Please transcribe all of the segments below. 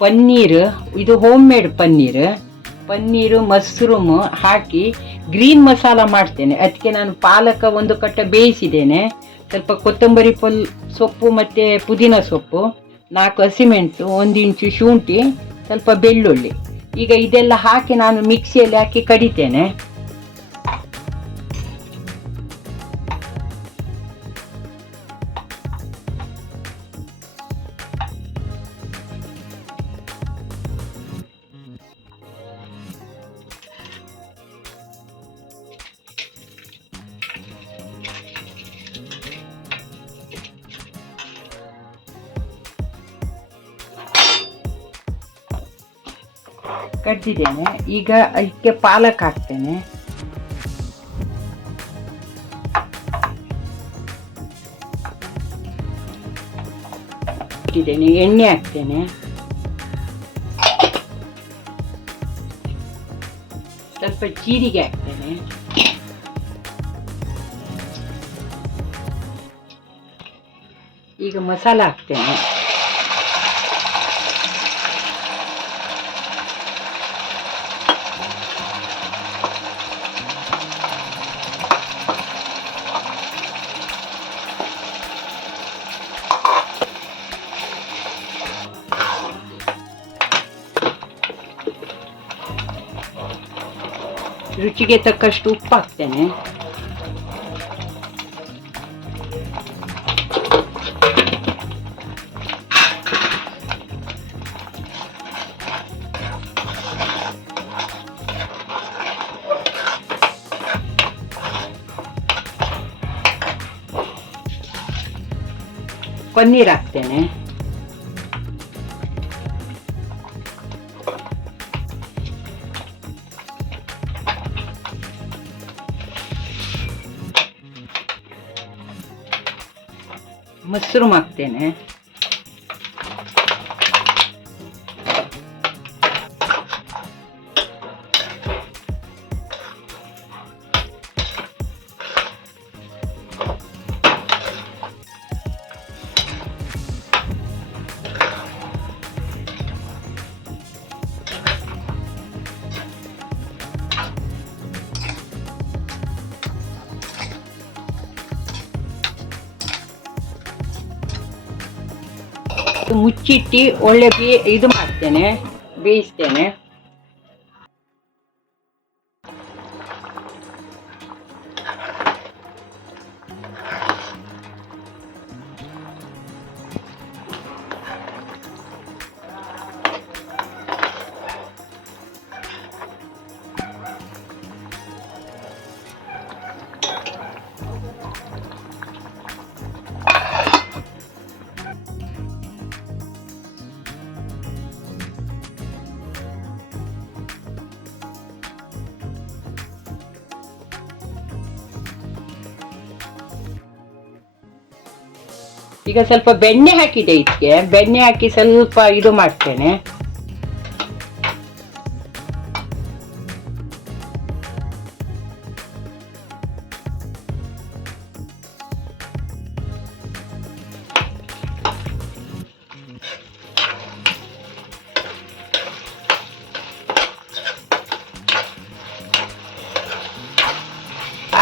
ಪನ್ನೀರ್, ಇದು home made paneer mushroom ಹಾಕಿ green masala ಮಾಡ್ತೇನೆ. ಅದಕ್ಕೆ ನಾನು ಪಾಲಕ 1 ಕಟ್ಟ ಬೇಯಿಸಿದ್ದೇನೆ, ಸ್ವಲ್ಪ ಕೊತ್ತಂಬರಿ ಸೊಪ್ಪು ಮತ್ತು ಪುದೀನ ಸೊಪ್ಪು, 4 ಹಸಿಮೆಣಸು, 1 ಇಂಚು ಶುಂಠಿ, ಸ್ವಲ್ಪ ಬೆಳ್ಳುಳ್ಳಿ. ಈಗ ಇದೆಲ್ಲ ಹಾಕಿ ನಾನು ಮಿಕ್ಸಿಯಲ್ಲಿ ಹಾಕಿ ಕಡಿತೇನೆ. ಕಡ್ದಿದ್ದೇನೆ. ಈಗ ಅದಕ್ಕೆ ಪಾಲಕ್ ಹಾಕ್ತೇನೆ. ಎಣ್ಣೆ ಹಾಕ್ತೇನೆ, ಸ್ವಲ್ಪ ಜೀರಿಗೆ ಹಾಕ್ತೇನೆ, ಈಗ ಮಸಾಲ ಹಾಕ್ತೇನೆ. ರುಚಿಗೆ ತಕ್ಕಷ್ಟು ಉಪ್ಪು ಹಾಕ್ತೇನೆ. ಪನ್ನೀರ್ ಹಾಕ್ತೇನೆ. ಮಶ್ರೂಮ್ ಹಾಕ್ತೇನೆ. ಮುಚ್ಚಿಟ್ಟು ಒಳ್ಳೆ ಇದು ಮಾಡ್ತೇನೆ, ಬೇಯಿಸ್ತೇನೆ. ಈಗ ಸ್ವಲ್ಪ ಬೆಣ್ಣೆ ಹಾಕಿದೆ, ಇದಕ್ಕೆ ಬೆಣ್ಣೆ ಹಾಕಿ ಸ್ವಲ್ಪ ಇದು ಮಾಡ್ತೇನೆ.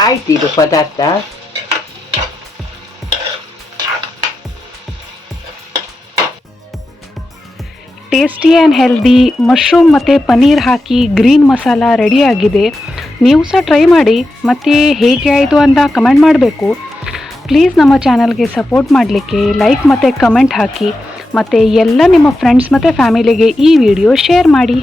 ಆಯ್ತು ಇದು ಪದಾರ್ಥ. ಟೇಸ್ಟಿ ಆ್ಯಂಡ್ ಹೆಲ್ದಿ ಮಶ್ರೂಮ್ ಮತ್ತು ಪನ್ನೀರ್ ಹಾಕಿ ಗ್ರೀನ್ ಮಸಾಲ ರೆಡಿಯಾಗಿದೆ. ನೀವು ಸಹ ಟ್ರೈ ಮಾಡಿ ಮತ್ತು ಹೇಗೆ ಆಯಿತು ಅಂತ ಕಮೆಂಟ್ ಮಾಡಬೇಕು. ಪ್ಲೀಸ್ ನಮ್ಮ ಚಾನಲ್ಗೆ ಸಪೋರ್ಟ್ ಮಾಡಲಿಕ್ಕೆ ಲೈಕ್ ಮತ್ತು ಕಮೆಂಟ್ ಹಾಕಿ, ಮತ್ತು ಎಲ್ಲ ನಿಮ್ಮ ಫ್ರೆಂಡ್ಸ್ ಮತ್ತು ಫ್ಯಾಮಿಲಿಗೆ ಈ ವಿಡಿಯೋ ಶೇರ್ ಮಾಡಿ.